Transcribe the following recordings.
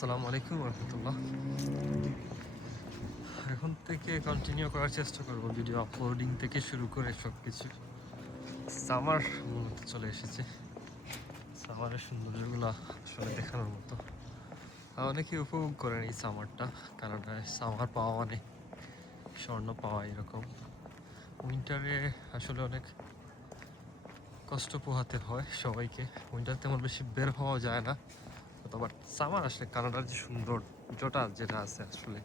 আসসালামু আলাইকুম রহমতুল্লাহ। এখন থেকে কন্টিনিউ করার চেষ্টা করব, ভিডিও আপলোডিং থেকে শুরু করে সব কিছু। সামার মূলত চলে এসেছে। সামারের সৌন্দর্যগুলো আসলে দেখানোর মতো। অনেকে উপভোগ করেন এই সামারটা। কানাডায় সামার পাওয়া মানে স্বর্ণ পাওয়া এরকম। উইন্টারে আসলে অনেক কষ্ট পোহাতে হয় সবাইকে। উইন্টার তেমন বেশি বের হওয়া যায় না, অথবা সামার আসলে কানাডার যে সৌন্দর্যটা যেটা আছে আসলে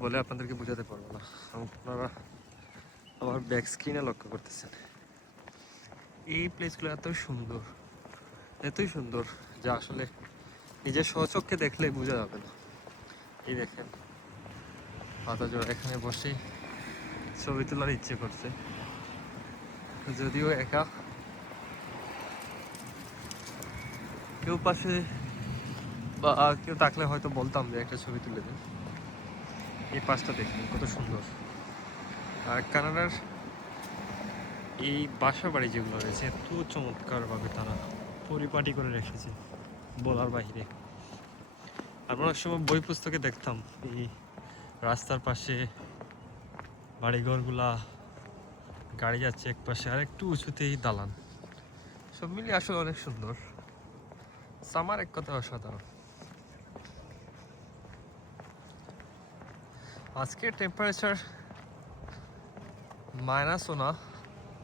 বলে আপনাদেরকে বোঝাতে পারবো না। আপনারা আমার ব্যাক স্ক্রিনে লক্ষ্য করতেছেন, এই প্লেসগুলো এতই সুন্দর যা আসলে নিজের স্বচক্ষে দেখলে বোঝা যাবে না। এই দেখেন পাতা জোড়া, এখানে বসে ছবি তোলার ইচ্ছে করছে, যদিও একা। কেউ পাশে বা কেউ থাকলে হয়তো বলতাম যে একটা ছবি তুলে দিন। এই পাশটা দেখুন কত সুন্দর। আর কানাডার এই বাসা বাড়ি যেগুলো রয়েছে এত চমৎকারভাবে তারা পরিপাটি করে রেখেছে বলার বাহিরে। আমরা অনেক সময় বই পুস্তকে দেখতাম এই রাস্তার পাশে বাড়িঘরগুলা, গাড়ি যাচ্ছে এক পাশে আর একটু উঁচুতেই দালান, সব মিলিয়ে আসলে অনেক সুন্দর। সামার এক কথা অসাধারণ। আজকে টেম্পারেচার মাইনাসও না,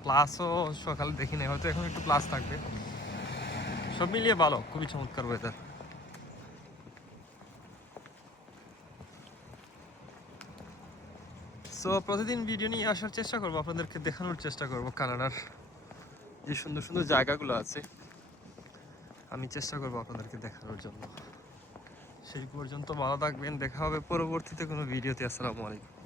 প্লাসও সকালে দেখি না, হয়তো এখন একটু প্লাস থাকবে। সব মিলিয়ে ভালো, খুবই চমৎকার ওয়েদার। সো প্রতিদিন ভিডিও নিয়ে আসার চেষ্টা করবো, আপনাদেরকে দেখানোর চেষ্টা করবো কানাডার যে সুন্দর সুন্দর জায়গাগুলো আছে। আমি চেষ্টা করবো আপনাদেরকে দেখানোর জন্য। সেই পর্যন্ত ভালো থাকবেন, দেখা হবে পরবর্তীতে কোনো ভিডিওতে। আসসালামু আলাইকুম।